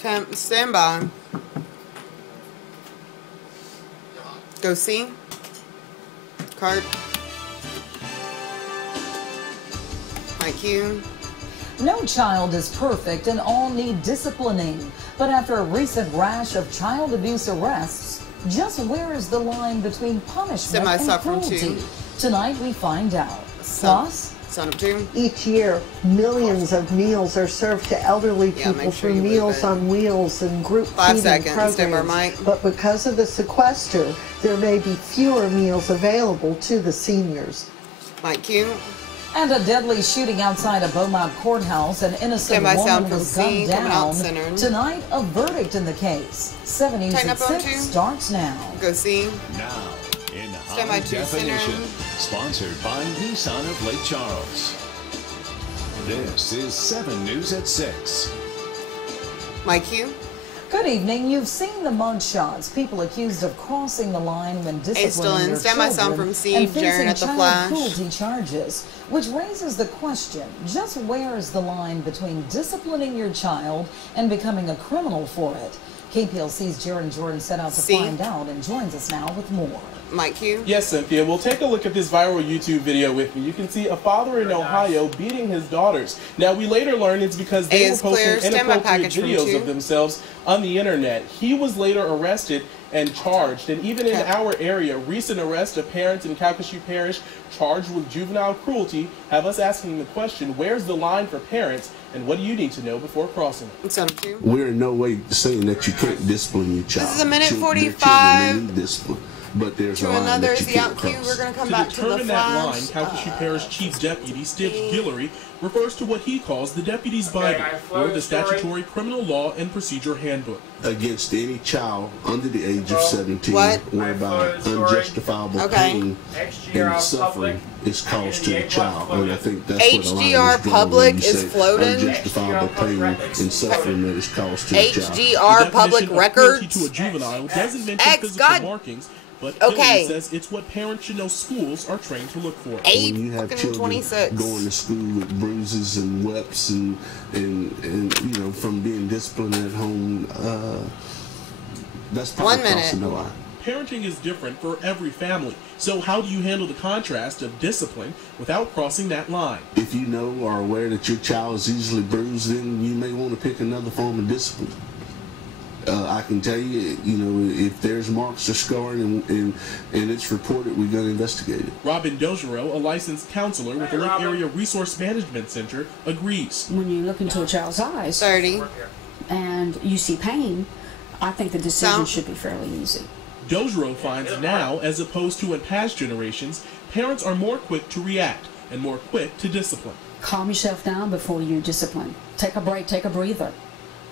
Stand by. Go see. Cart. My cue. No child is perfect and all need disciplining. But after a recent rash of child abuse arrests, just where is the line between punishment and cruelty? Tonight we find out. Plus, each year, millions of meals are served to elderly people through Meals on Wheels and group feeding programs. But because of the sequester, there may be fewer meals available to the seniors. Mike Q. And a deadly shooting outside a Beaumont courthouse. An innocent woman was gunned down. Tonight, a verdict in the case. 7 News at 6 starts now. Go see. Now, in high definition, sponsored by Nissan of Lake Charles. This is 7 News at 6. Mike Q. Good evening. You've seen the mugshots. People accused of crossing the line when disciplining their children and facing child cruelty charges, which raises the question, just where is the line between disciplining your child and becoming a criminal for it? KPLC's Jaron Jordan set out to find out and joins us now with more. Mike Q. Yes, Cynthia. Well, take a look at this viral YouTube video with me. You can see a father in Ohio beating his daughters. Now, we later learned it's because they were posting inappropriate videos of themselves on the internet. He was later arrested and charged. And even in our area, recent arrest of parents in Calcasieu Parish charged with juvenile cruelty have us asking the question, where's the line for parents and what do you need to know before crossing it? We're in no way saying that you can't discipline your child. This is a minute 45. Discipline. But there's to another is the out cue. We're going to come back to the determine that line, Calcasieu Parish Chief Deputy Stitch Guillory refers to what he calls the Deputy's Bible, or the Statutory Criminal Law and Procedure Handbook. Against any child under the age of 17, whereby unjustifiable pain and suffering is caused to the child. And I think that's what HDR Public is floated. Unjustifiable pain and suffering that is caused to the child. HDR Public Records. To a juvenile doesn't mention physical markings. But Guillory says it's what parents should know schools are trained to look for. When you have children going to school with bruises and webs and you know, from being disciplined at home, that's probably crossing the line. Parenting is different for every family. So how do you handle the contrast of discipline without crossing that line? If you know or are aware that your child is easily bruised, then you may want to pick another form of discipline. I can tell you, you know, if there's marks or scarring and it's reported, we're going to investigate it. Robin Dojero, a licensed counselor with the Lake Area Resource Management Center, agrees. When you look into a child's eyes and you see pain, I think the decision should be fairly easy. Dojero finds now, as opposed to in past generations, parents are more quick to react and more quick to discipline. Calm yourself down before you discipline. Take a break, take a breather.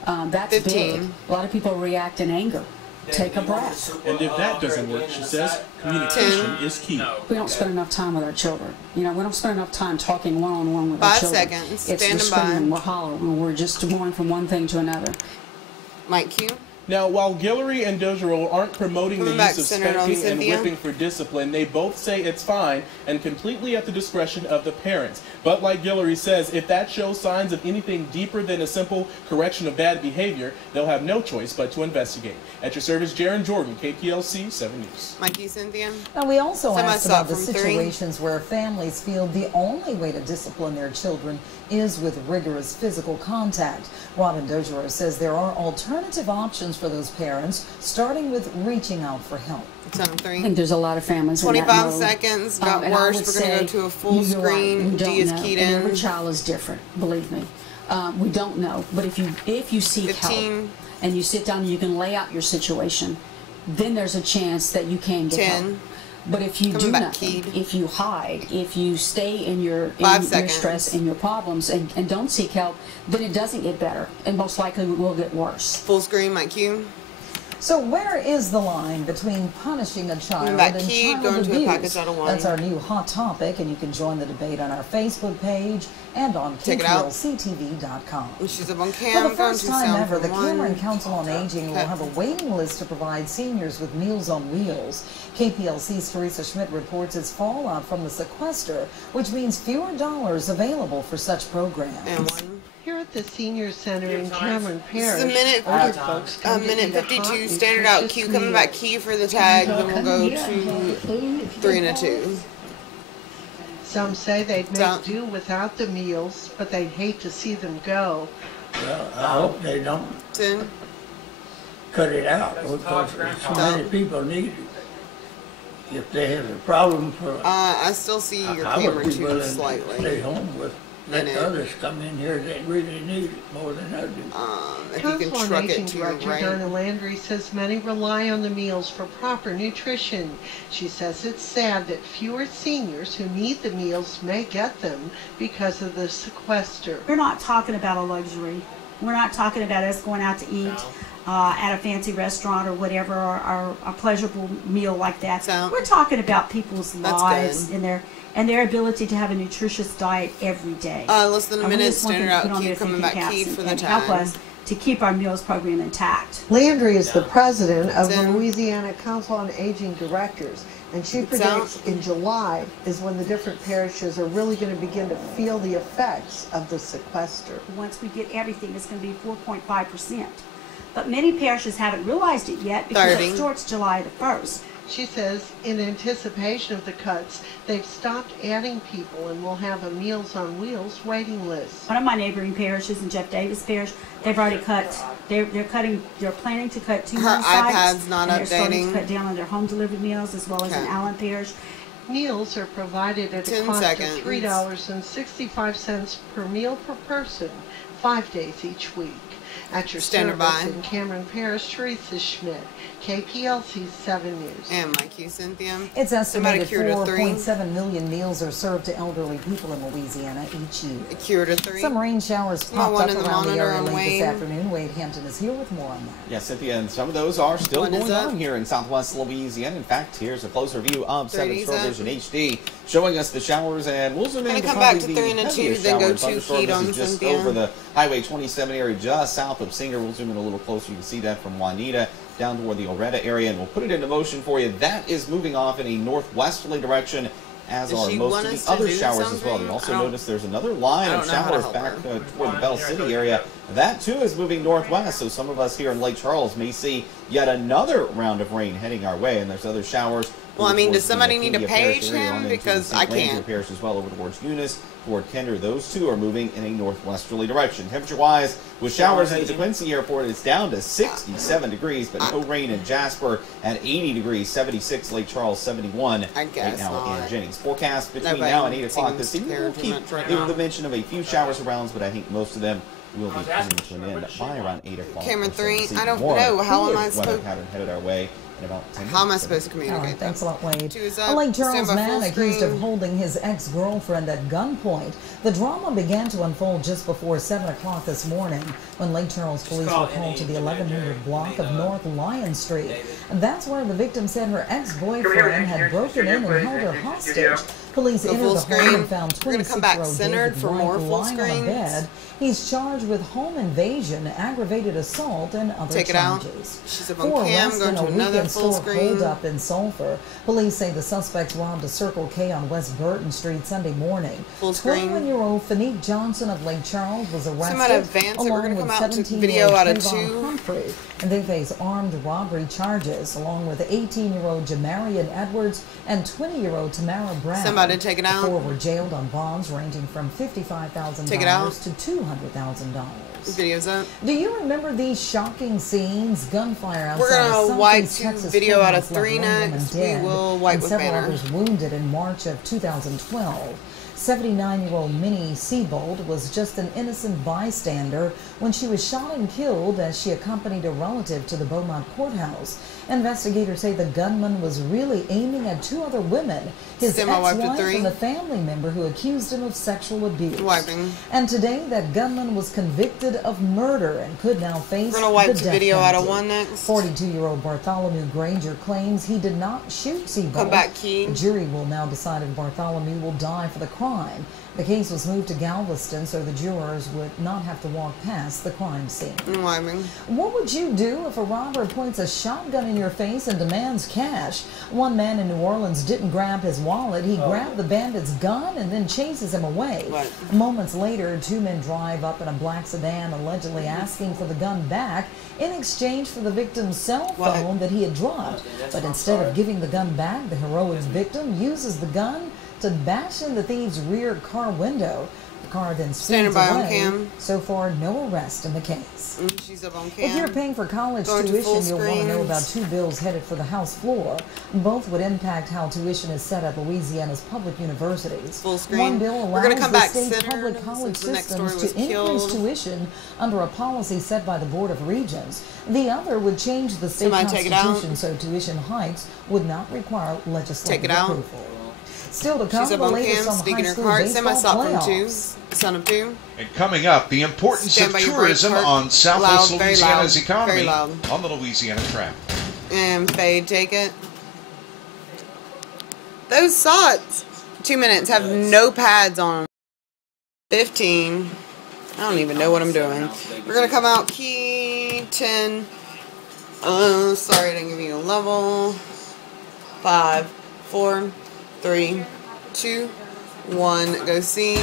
That's big. A lot of people react in anger. Take a breath. And if that doesn't work, she says, communication is key. We don't spend enough time with our children. You know, we don't spend enough time talking one-on-one with our children. 5 seconds. We're screaming, we're hollering, we're just going from one thing to another. Mike Q. Now, while Guillory and Dojero aren't promoting the use of spanking and whipping for discipline, they both say it's fine and completely at the discretion of the parents. But like Guillory says, if that shows signs of anything deeper than a simple correction of bad behavior, they'll have no choice but to investigate. At your service, Jaron Jordan, KPLC 7 News. Mikey, Cynthia. And we also asked about the situations where families feel the only way to discipline their children is with rigorous physical contact. Robin Dojero says there are alternative options for those parents, starting with reaching out for help. I think there's a lot of families 25 seconds, got worse. We're going to go to a full screen. D is keyed in. Every child is different, believe me. We don't know, but if you seek help and you sit down and you can lay out your situation, then there's a chance that you can get help. But if you do nothing, if you hide, if you stay in your stress and your problems and don't seek help, then it doesn't get better and most likely it will get worse. Full screen, Mike Q. So where is the line between punishing a child and child abuse? That's our new hot topic, and you can join the debate on our Facebook page and on KPLC-TV.com. She's up on For the first time ever, the Cameron Council on Aging will have a waiting list to provide seniors with Meals on Wheels. KPLC's Teresa Schmidt reports its fallout from the sequester, which means fewer dollars available for such programs. Here are at the senior center in Cameron Parish, this is a minute 52 standard out queue. Coming back key for the tag, then we'll go to 3 and a 2. Some say they'd make do without the meals, but they'd hate to see them go. Well, I hope they don't cut it out because so many people need it. If they have a problem for I still see your camera too slightly. Stay home with let others come in here that really need it more than I do. If you can truck it to your right. Donna Landry says many rely on the meals for proper nutrition. She says it's sad that fewer seniors who need the meals may get them because of the sequester. We're not talking about a luxury. We're not talking about us going out to eat at a fancy restaurant or whatever, or a pleasurable meal like that. We're talking about people's lives and their ability to have a nutritious diet every day. Less than a minute, standard out queue, coming back key for the time. Help us to keep our meals program intact. Landry is the president of the Louisiana Council on Aging Directors, and she predicts in July is when the different parishes are really going to begin to feel the effects of the sequester. Once we get everything, it's going to be 4.5%. But many parishes haven't realized it yet because it starts July the 1st. She says in anticipation of the cuts, they've stopped adding people and will have a Meals on Wheels waiting list. One of my neighboring parishes in Jeff Davis Parish, they've already cut, they're planning to cut 2 more sites. Her iPad's not they're updating. Starting to cut down on their home delivered meals as well as in Allen Parish. Meals are provided at a cost of $3.65 per meal per person, 5 days each week. At your service in Cameron Parish, Teresa Schmidt, KPLC-7 News. And Mike, you, Cynthia. It's estimated 4.7 million meals are served to elderly people in Louisiana each year. A cure to 3. Some rain showers popped up around the area late this afternoon. Wade Hampton is here with more on that. Yes, Cynthia, and some of those are still going on here in southwest Louisiana. In fact, here's a closer view of 7 Storm Vision HD, showing us the showers, and we'll zoom in to come back to 3 and a 2, then go to Keaton, just over the Highway 27 area, just south of Singer. We'll zoom in a little closer. You can see that from Juanita down toward the Oretta area, and we'll put it into motion for you. That is moving off in a northwesterly direction, as are most of the other showers as well. You also notice there's another line of showers back toward the Bell City area. That too is moving northwest, so some of us here in Lake Charles may see yet another round of rain heading our way, and there's other showers. Well, I mean, does somebody need to page him? Because I can't. Parish as well over towards Eunice, toward Kinder. Those two are moving in a northwesterly direction. Temperature-wise, with showers at the DeQuincy Airport, it's down to 67 degrees, but no rain in Jasper at 80 degrees, 76 Lake Charles, 71 right now in Jennings. Forecast between now and 8 o'clock this evening. We'll keep the mention of a few showers around, but I think most of them will be coming to an end by around 8 o'clock. Cameron 3, I don't know. How am I supposed to headed our way? How am I supposed to communicate? All right, thanks a lot, Wade. A Lake Charles man accused of holding his ex-girlfriend at gunpoint. The drama began to unfold just before 7 o'clock this morning when Lake Charles police were called to the 1100 block of North Lion Street. And that's where the victim said her ex-boyfriend had broken in and held her hostage. Police entered the home and found 26-year-old David White lying on a bed. He's charged with home invasion, aggravated assault, and other charges. She's up on cam, going to another full screen. Hold up in Sulphur. Police say the suspects robbed a Circle K on West Burton Street Sunday morning. 21-year-old Fanique Johnson of Lake Charles was arrested along with 17-year-old Trayvon Humphrey, and they face armed robbery charges along with 18-year-old Jamarian Edwards and 20-year-old Tamara Brown. Somebody take it out. The four were jailed on bonds ranging from $55,000 to $200,000. Video's up. Do you remember these shocking scenes? Gunfire outside. We're gonna wipe Texas video out of 3 next. We will wipe with several banner. others wounded in March of 2012. 79-year-old Minnie Seabold was just an innocent bystander when she was shot and killed as she accompanied a relative to the Beaumont courthouse. Investigators say the gunman was really aiming at 2 other women, his ex-wife and the family member who accused him of sexual abuse. And today that gunman was convicted of murder and could now face the death penalty. Out of 1 next. 42-year-old Bartholomew Granger claims he did not shoot Seabold. Come back, Key. The jury will now decide if Bartholomew will die for the crime crime. The case was moved to Galveston so the jurors would not have to walk past the crime scene. What would you do if a robber points a shotgun in your face and demands cash? One man in New Orleans didn't grab his wallet. He grabbed the bandit's gun and then chases him away. Moments later, two men drive up in a black sedan allegedly asking for the gun back in exchange for the victim's cell phone that he had dropped. But instead of giving the gun back, the heroic victim uses the gun to bash in the thief's rear car window. The car then speeds away. So far, no arrest in the case. She's up on cam. If you're paying for college tuition, you'll want to know about two bills headed for the House floor. Both would impact how tuition is set at Louisiana's public universities. One bill allows the state public college systems to increase tuition under a policy set by the Board of Regents. The other would change the state constitution so tuition hikes would not require legislative approval. Still to come, she's up on cam, sneaking her cart. Semi-stop from 2, son of 2. And coming up, the importance of tourism on Southwest Louisiana's economy on the Louisiana Track. And fade, take it. Those socks, 2 minutes, have no pads on them. 15. I don't even know what I'm doing. We're going to come out key 10. Sorry, I didn't give you a level. 5, 4, 3, 2, 1, go C.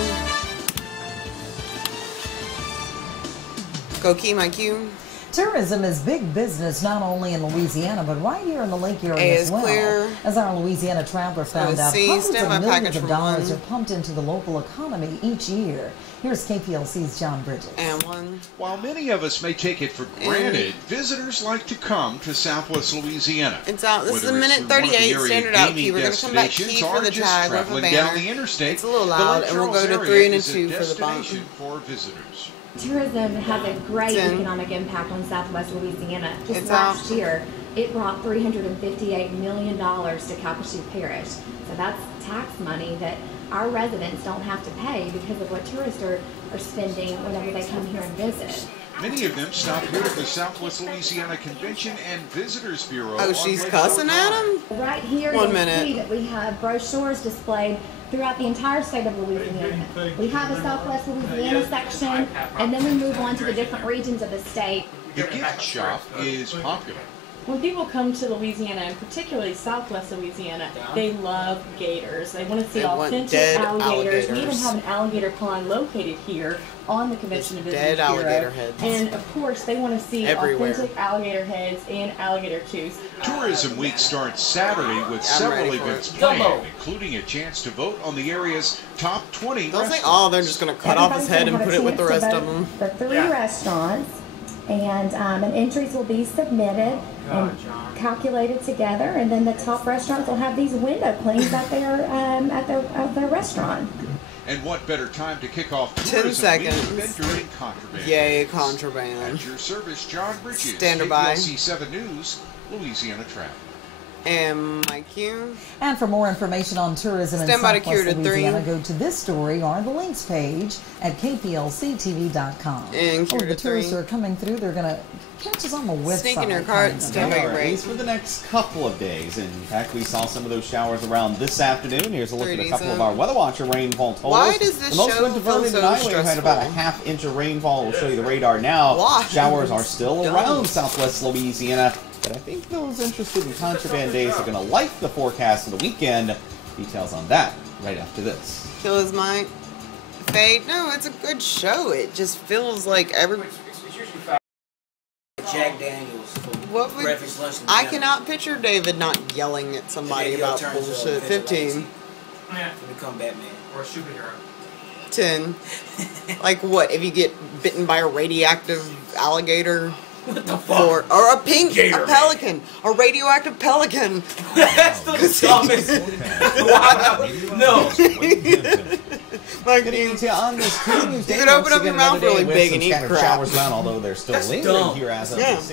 Go key my cue. Tourism is big business not only in Louisiana, but right here in the Lake area as well. Clear. As our Louisiana traveler found out, hundreds of millions of dollars are pumped into the local economy each year. Here's KPLC's John Bridges. And 1. While many of us may take it for granted, visitors like to come to Southwest Louisiana. It's out. This is a minute 38 standard out key. We're going to come back key for the tag with a banner. It's a little loud, and we'll go to 3 and a 2 for the bump. For visitors. Tourism has a great economic impact on Southwest Louisiana. Just last year, it brought $358 million to Calcasieu Parish. So that's tax money that our residents don't have to pay because of what tourists are spending whenever they come here and visit. Many of them stop here at the Southwest Louisiana Convention and Visitors Bureau. Oh, she's cussing at him? Right here, you'll see that we have brochures displayed throughout the entire state of Louisiana. We have a Southwest Louisiana section, and then we move on to the different regions of the state. The gift shop is popular. When people come to Louisiana, and particularly Southwest Louisiana, they love gators. They want to see authentic alligators. We even have an alligator pond located here on the Convention and Visitors Bureau. And of course, they want to see authentic alligator heads and alligator tooths. Tourism Week starts Saturday with several events planned, including a chance to vote on the area's top 20 restaurants. Don't think, oh, they're just going to cut off his head and put it with the rest of them. The 3 restaurants. And entries will be submitted and calculated together, and then the top restaurants will have these window clings at their restaurant. And what better time to kick off 10 seconds than during contraband? Yay, contraband. At your service, John Bridges, Standard by. KPLC-7 News, Louisiana Traffic. And my cue. And for more information on tourism in Southwest Louisiana, go to this story or the links page at KPLC-TV.com. And the tourists who are coming through, they're going to catch us on the website. Sneaking your cart, stand by at least for the next couple of days. In fact, we saw some of those showers around this afternoon. Here's a look at a couple of our Weather Watcher rainfall totals. Why does this show feel so stressful? We had about a ½ inch of rainfall. We'll show you the radar now. Showers are still around Southwest Louisiana. But I think those interested in contraband days are going to like the forecast of the weekend. Details on that right after this. Kill his mic. Fade. No, it's a good show. It just feels like every... Jack Daniels for breakfast, lunch, and dinner. I cannot picture David not yelling at somebody about bullshit. 15. Yeah. Become Batman. Or a superhero. 10. Like what? If you get bitten by a radioactive alligator? What the fuck? Or a pelican. A radioactive pelican. That's the dumbest. No. Like, detail on this Tuesday. You could open up your mouth really big and eat crap. Showers around, although they're still lingering here as of as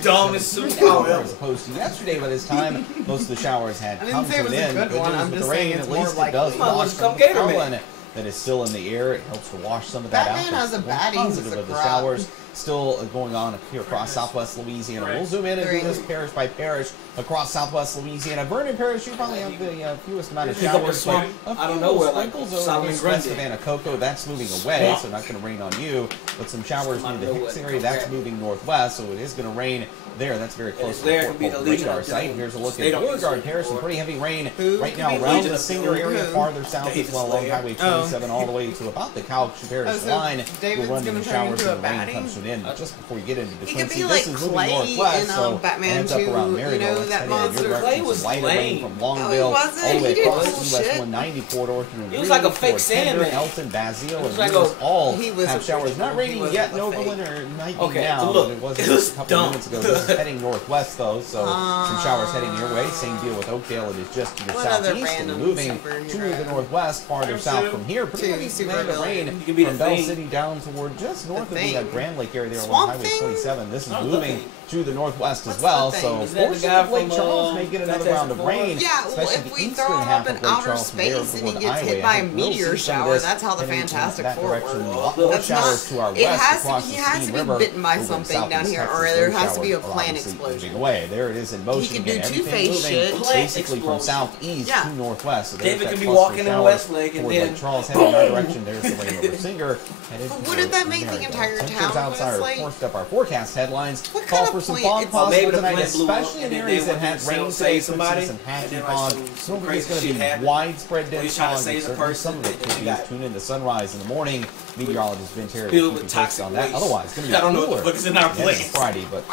opposed to yesterday by this time. Most of the showers had come to an end. Good news with the rain, at least it does wash some pollen that is still in the air. It helps to wash some of that out. Batman has a baddie. Positive of the showers. still going on here across southwest Louisiana. We'll zoom in and do this parish by parish across southwest Louisiana. Vernon Parish, you probably have the fewest amount of showers. I don't know where, like Solomon west of Anacoco, that's moving away, so not going to rain on you. But some showers near the Hicks area, that's moving northwest, so it is going to rain there. That's very close to the Fort radar site. Here's a look at Beauregard Parish. Some pretty heavy rain right now around the Singer area, farther south as well, along Highway 27 all the way to about the Calhoun Parish line. We'll run into showers and the rain comes in just before you get into the Quincy. This is moving northwest, so ends up around Maryville. That's heading in your direction. Some lighter rain from Longville all the way across the US 190 corridor through it was like a fake Sandman. Elton, Basile, and Lewis all have showers. Not raining yet in Overland, or it might be now, but it was a couple of minutes ago. This is heading northwest, though, so some showers heading your way. Same deal with Oakdale. It is just to your southeast and moving to the northwest, farther south from here. Pretty heavy land of rain from Bell City down toward just north of the Grand Lake area there along Highway 27. This is moving to the northwest as well, so portions of Lake Charles may get another round of rain. Yeah, well, if we throw him up in outer space and he gets hit by a meteor shower, that's how the Fantastic Four works. That's not. It has to. He has to be bitten by something down here, or there has to be a plane explosion. Away. There it is in motion. He can do two-phase shit. Basically from southeast to northwest. So David could be walking in Westlake and then Lake Charles heading in our direction. There's the rain over Singer. Wouldn't that make the entire town outside Westlake? Forced up our forecast headlines. What Call kind for of some point? fog possible tonight, blew up, especially in and areas they that had rain today. Some patchy fog. I don't think it's going to be widespread dense fog. Some of it could be. Tune in to sunrise in the morning. Meteorologist Ben Terry will keep you posted on that. Otherwise, it's going to be cooler. It's in our place. Friday, but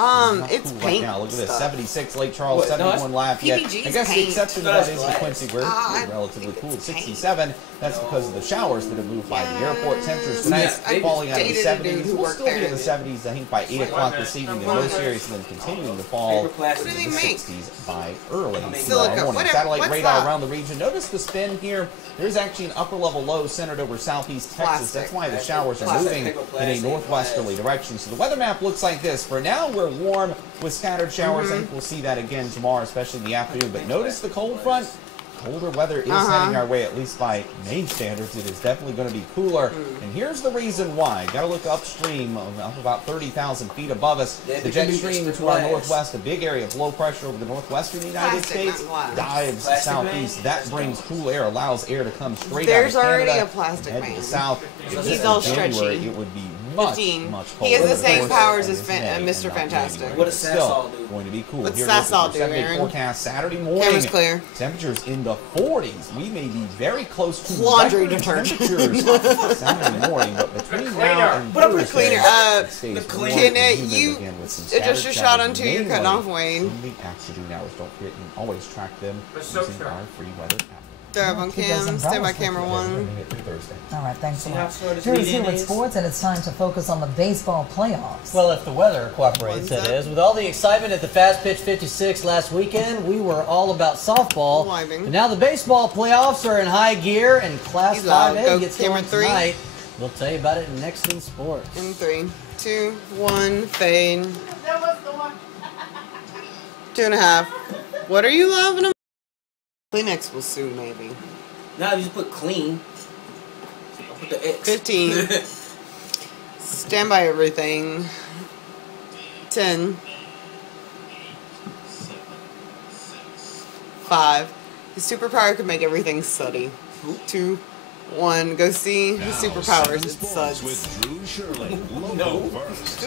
it's cool paint right now. Look at this: 76 Lake Charles, 71 Lafayette. I guess the exception to that is the Quincy, where it's relatively cool at 67. That's because of the showers that have moved by the airport. Temperatures tonight falling out of the 70s. We'll still be in the 70s, I think, by 8 o'clock this evening in most areas, and then continuing to fall into the 60s by early tomorrow morning. Satellite radar around the region. Notice the spin here. There's actually an upper-level low centered over southeast Texas. That's why the showers are moving in a northwesterly direction. So the weather map looks like this. For now, we're warm with scattered showers. I think we'll see that again tomorrow, especially in the afternoon. But notice the cold front. Colder weather is heading our way, at least by Maine standards. It is definitely going to be cooler. And here's the reason why. Got to look upstream, up about 30,000 feet above us. The jet stream to our northwest, a big area of low pressure over the northwestern United States, dives southeast. That brings cool air, allows air to come straight out of Canada. There's already a plastic man. To the south. He's all stretchy. It would be much colder. He has the same powers as Mr. Fantastic. What does Sasol do? Going to be cool. What's Sasol do, Aaron? Forecast Saturday morning. Camera's clear. Temperatures in the 40s. We may be very close to laundry detergent. Temperatures Saturday morning, but between now and put up a cleaner. Can you adjust your shot onto your cut off, Wayne? In the afternoon hours, don't forget, you can always track them using our free weather app. Throw up on cam, stand by camera 1. All right, thanks a lot. Drew's here with sports, and it's time to focus on the baseball playoffs. Well, if the weather cooperates, that is. With all the excitement at the Fast Pitch 56 last weekend, we were all about softball. But now the baseball playoffs are in high gear, and Class 5A gets going tonight. We'll tell you about it next in sports. In 3, 2, 1, fade. 2.5. What are you laughing about? Kleenex will soon, maybe. Now you just put clean. I'll put the X. 15. Stand by everything. 10. 5. His superpower could make everything suddy. 2, 1. Go see his superpowers. It sucks. With Drew Shirley.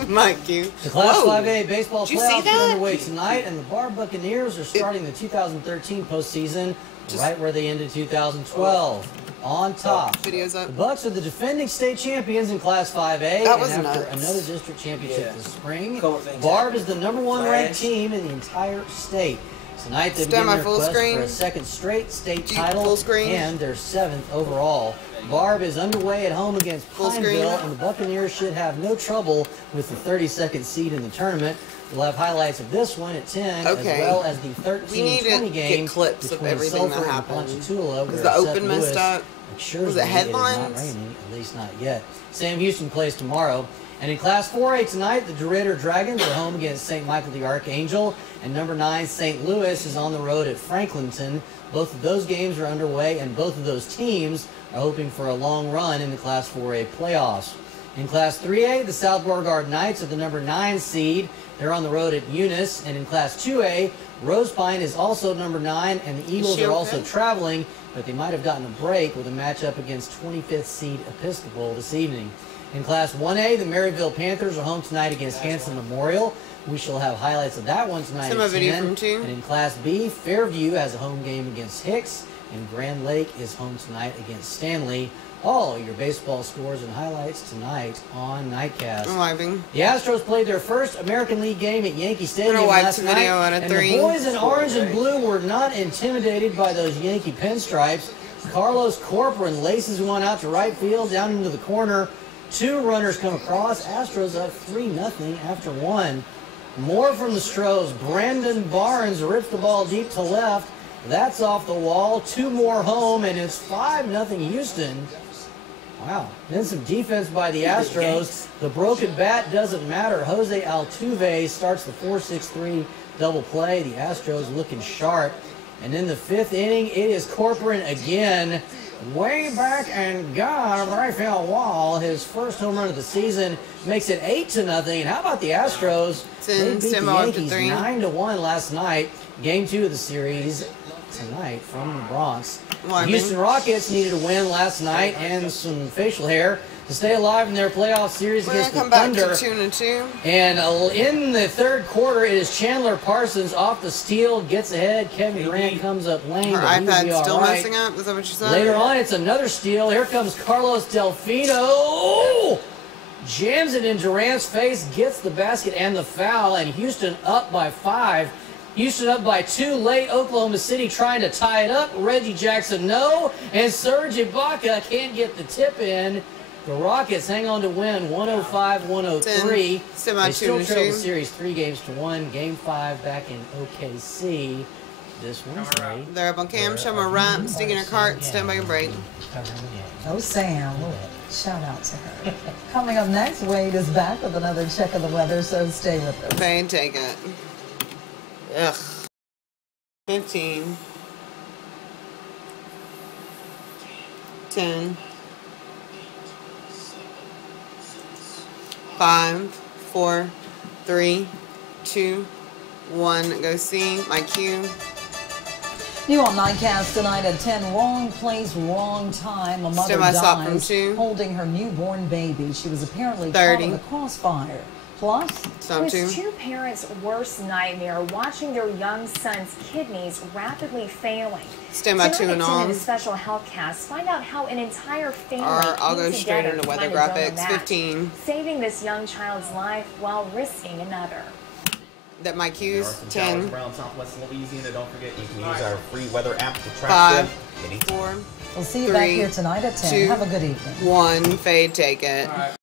Mike, you. The Class 5A baseball playoffs are underway tonight, and the Bar Buccaneers are starting the 2013 postseason right where they ended 2012. On top. Videos up. The Bucs are the defending state champions in Class 5A, that was and after another district championship this spring, Barb is the #1 ranked team in the entire state. Tonight they begin their quest for a second straight state title and their 7th overall. Barb is underway at home against Pineville, and the Buccaneers should have no trouble with the 32nd seed in the tournament. We'll have highlights of this one at 10, as well as the 13-20 game clips between of everything Sulphur that and happened. Ponchatoula. Was the open messed up? Was it headlines? It is not raining, at least not yet. Sam Houston plays tomorrow. And in Class 4A tonight, the DeRidder Dragons are home against St. Michael the Archangel, and #9 St. Louis is on the road at Franklinton. Both of those games are underway, and both of those teams are hoping for a long run in the Class 4A playoffs. In Class 3A, the South Beauregard Knights are the number 9 seed. They're on the road at Eunice. And in Class 2A, Rose Pine is also number 9, and the Eagles are also traveling, but they might have gotten a break with a matchup against 25th seed Episcopal this evening. In Class 1A, the Maryville Panthers are home tonight against Hanson Memorial. We shall have highlights of that one tonight at 10. And in Class B, Fairview has a home game against Hicks, and Grand Lake is home tonight against Stanley. All your baseball scores and highlights tonight on Nightcast. The Astros played their first American League game at Yankee Stadium last night, and the boys in orange and blue were not intimidated by those Yankee pinstripes. Carlos Corcoran laces one out to right field, down into the corner. 2 runners come across. Astros up 3-0 after 1. More from the Stros. Brandon Barnes rips the ball deep to left. That's off the wall. 2 more home, and it's 5-0 Houston. Wow. Then some defense by the Astros. The broken bat doesn't matter. Jose Altuve starts the 4-6-3 double play. The Astros looking sharp. And in the 5th inning, it is Corcoran again. Way back and got a right field wall. His first home run of the season makes it 8-0. And how about the Astros? They beat the Yankees 9-1 last night. Game 2 of the series tonight from the Bronx. The Houston Rockets needed a win last night and some facial hair to stay alive in their playoff series against the Thunder. And in the 3rd quarter, it is Chandler Parsons off the steal, gets ahead. Kevin Durant comes up lane. Her iPad's still messing up? Is that what you said? Later on, it's another steal. Here comes Carlos Delfino. Oh! Jams it in Durant's face, gets the basket and the foul, and Houston up by 5. Houston up by 2 late. Oklahoma City trying to tie it up. Reggie Jackson, no. And Serge Ibaka can't get the tip in. The Rockets hang on to win 105-103. They still trail the series 3-1. Game 5 back in OKC this Wednesday. They're up on cam. Show my right. Stick in her cart. Stand by your break. Oh, Sam. Shout out to her. Coming up next, Wade is back with another check of the weather, so stay with us. They take it. Ugh. 15. 10. 5, 4, 3, 2, 1. Go see my cue. New on Nightcast tonight at 10. Wrong place, wrong time. A mother dies holding her newborn baby. She was apparently caught in the crossfire. Plus, was 2 parents' worst nightmare watching their young son's kidneys rapidly failing. Stand by 2 and on. A special health cast. Find out how an entire family I'll go straight into weather graphics. 15. Saving this young child's life while risking another. That my cues. 10. Around Southwest Louisiana. Don't forget you can use our free weather app to track 5, 4. We'll see you back here tonight at 10. 2, Have a good evening. 1. Fade. Take it.